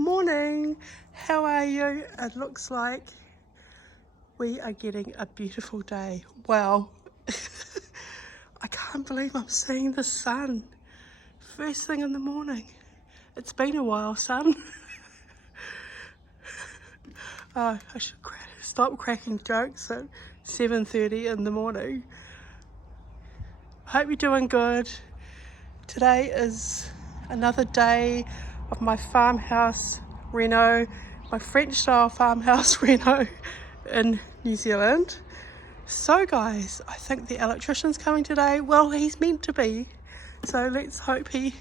Morning, how are you? It looks like we are getting a beautiful day. Wow, I can't believe I'm seeing the sun first thing in the morning. It's been a while, son. Oh, I should stop cracking jokes at 7:30 in the morning. I hope you're doing good. Today is another day of my farmhouse reno, my French style farmhouse reno in New Zealand. So guys, I think the electrician's coming today. Well, he's meant to be, so let's hope he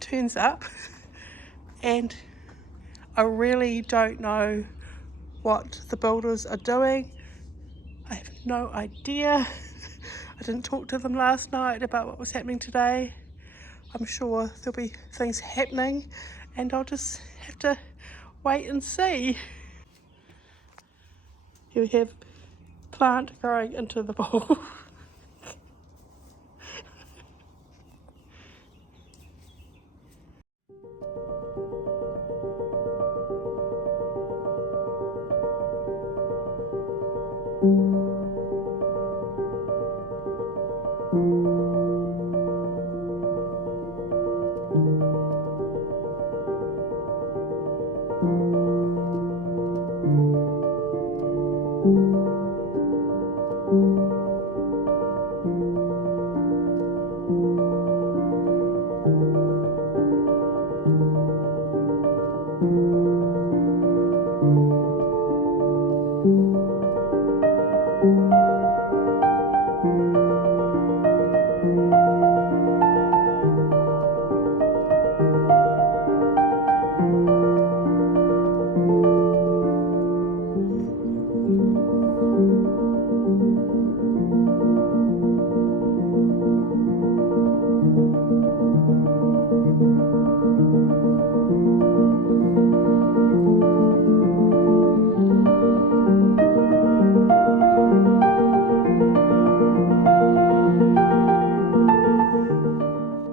turns up. And I really don't know what the builders are doing. I have no idea. I didn't talk to them last night about what was happening today. I'm sure there'll be things happening and I'll just have to wait and see. Here we have plant growing into the bowl.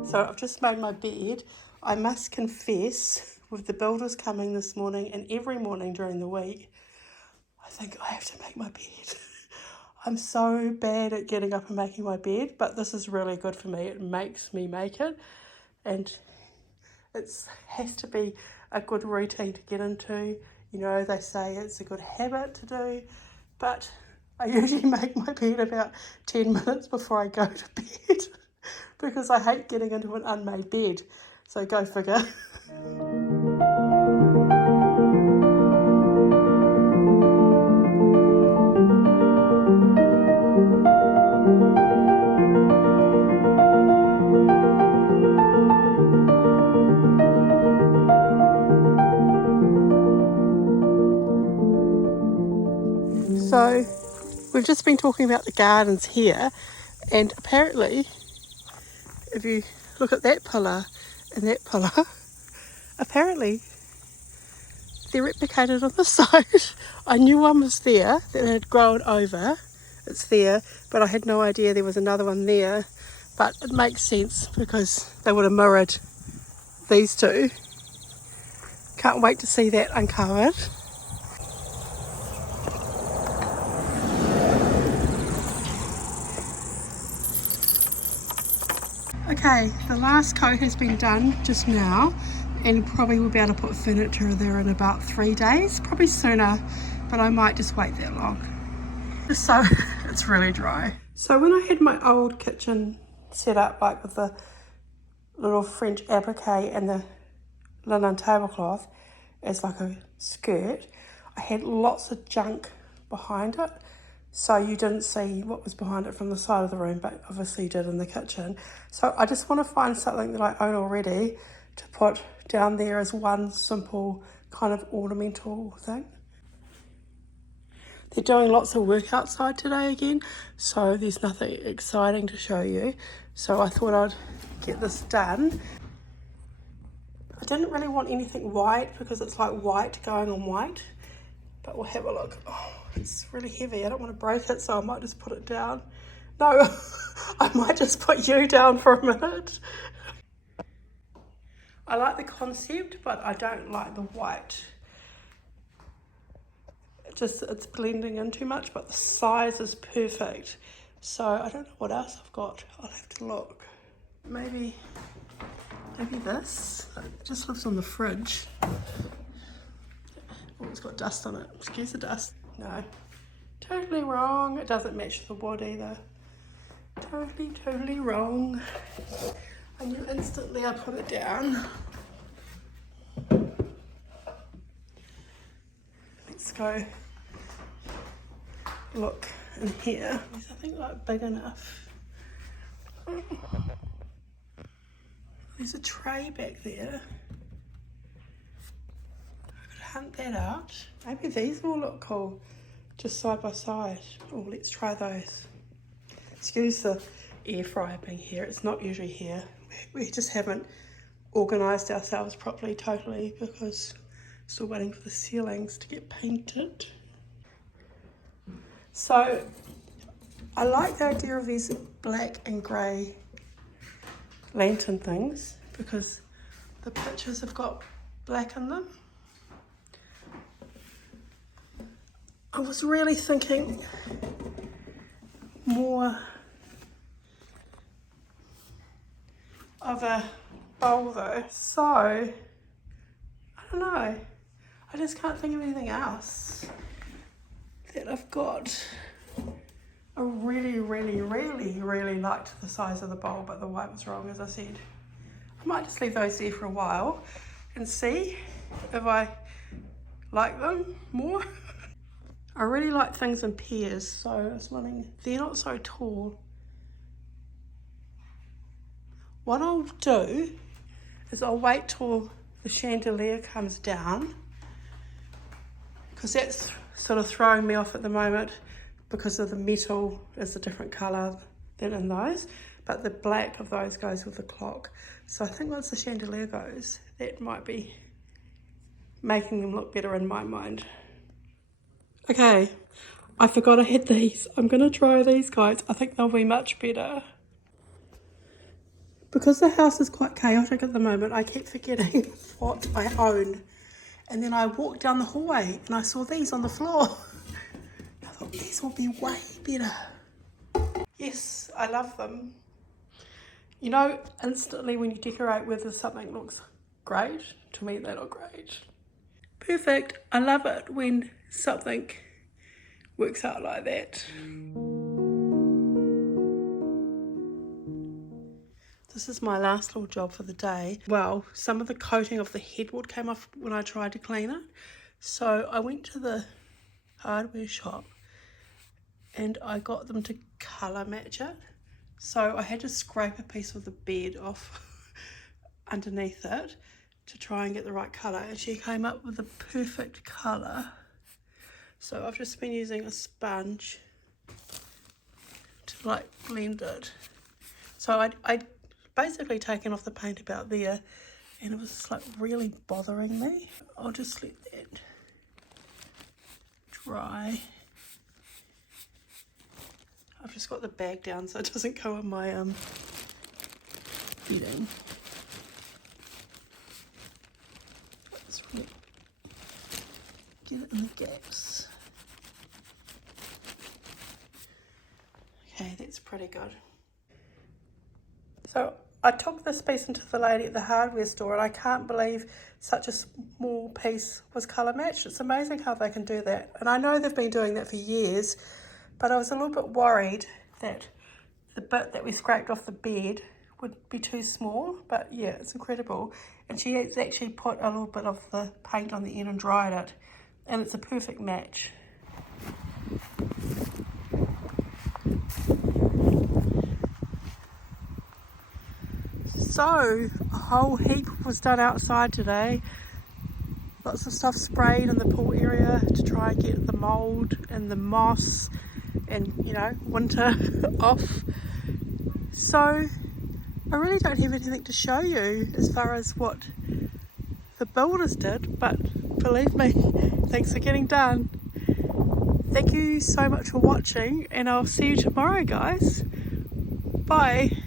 So I've just made my bed. I must confess, with the builders coming this morning and every morning during the week, I think I have to make my bed. I'm so bad at getting up and making my bed, but this is really good for me. It makes me make it, and it has to be a good routine to get into. You know, they say it's a good habit to do, but I usually make my bed about 10 minutes before I go to bed because I hate getting into an unmade bed. So go figure. So we've just been talking about the gardens here, and apparently if you look at that pillar and that pillar, apparently they're replicated on this side. I knew one was there that had grown over. It's there, but I had no idea there was another one there. But it makes sense because they would have mirrored these two. Can't wait to see that uncovered. Okay, the last coat has been done just now, and probably we'll be able to put furniture there in about 3 days, probably sooner, but I might just wait that long. Just so it's really dry. So when I had my old kitchen set up, like with the little French applique and the linen tablecloth as like a skirt, I had lots of junk behind it. So you didn't see what was behind it from the side of the room, but obviously you did in the kitchen. So I just want to find something that I own already to put down there as one simple kind of ornamental thing. They're doing lots of work outside today again, so there's nothing exciting to show you. So I thought I'd get this done. I didn't really want anything white because it's like white going on white, but we'll have a look. Oh, it's really heavy. I don't want to break it, so I might just put it down. No, I might just put you down for a minute. I like the concept, but I don't like the white. It's blending in too much, but the size is perfect. So I don't know what else I've got. I'll have to look. Maybe this. It just lives on the fridge. Oh, it's got dust on it. Excuse the dust. No. Totally wrong. It doesn't match the wood either. Totally wrong. I knew instantly I put it down. Let's go look in here. Is I think like big enough. There's a tray back there. I could hunt that out. Maybe these will look cool, just side by side. Oh, let's try those. Excuse the air fryer being here. It's not usually here. We just haven't organised ourselves properly totally because still waiting for the ceilings to get painted. So I like the idea of these black and grey lantern things because the pictures have got black in them. I was really thinking more of a bowl though, so I don't know, I just can't think of anything else that I've got. I really liked the size of the bowl, but the white was wrong, as I said. I might just leave those there for a while and see if I like them more. I really like things in pairs, so I was wondering, they're not so tall. What I'll do is I'll wait till the chandelier comes down, because that's sort of throwing me off at the moment because of the metal is a different colour than in those, but the black of those goes with the clock. So I think once the chandelier goes, that might be making them look better in my mind. Okay, I forgot I had these. I'm going to try these guys. I think they'll be much better. Because the house is quite chaotic at the moment, I keep forgetting what I own. And then I walked down the hallway and I saw these on the floor. I thought these will be way better. Yes, I love them. You know, instantly when you decorate whether something looks great, to me they look great. Perfect. I love it when something works out like that. This is my last little job for the day. Well, some of the coating of the headboard came off when I tried to clean it. So I went to the hardware shop and I got them to colour match it. So I had to scrape a piece of the bed off underneath it to try and get the right colour, and she came up with the perfect colour. So I've just been using a sponge to like blend it. So I'd basically taken off the paint about there and it was just like really bothering me. I'll just let that dry. I've just got the bag down so it doesn't go in my bedding. Let's really get it in the gaps. Okay, that's pretty good. So I took this piece into the lady at the hardware store and I can't believe such a small piece was colour matched. It's amazing how they can do that. And I know they've been doing that for years, but I was a little bit worried that the bit that we scraped off the bed would be too small, but yeah, it's incredible. And she has actually put a little bit of the paint on the end and dried it, and it's a perfect match. So a whole heap was done outside today. Lots of stuff sprayed in the pool area to try and get the mould and the moss and, you know, winter off. So I really don't have anything to show you as far as what the builders did, but believe me, things are getting done. Thank you so much for watching, and I'll see you tomorrow, guys. Bye.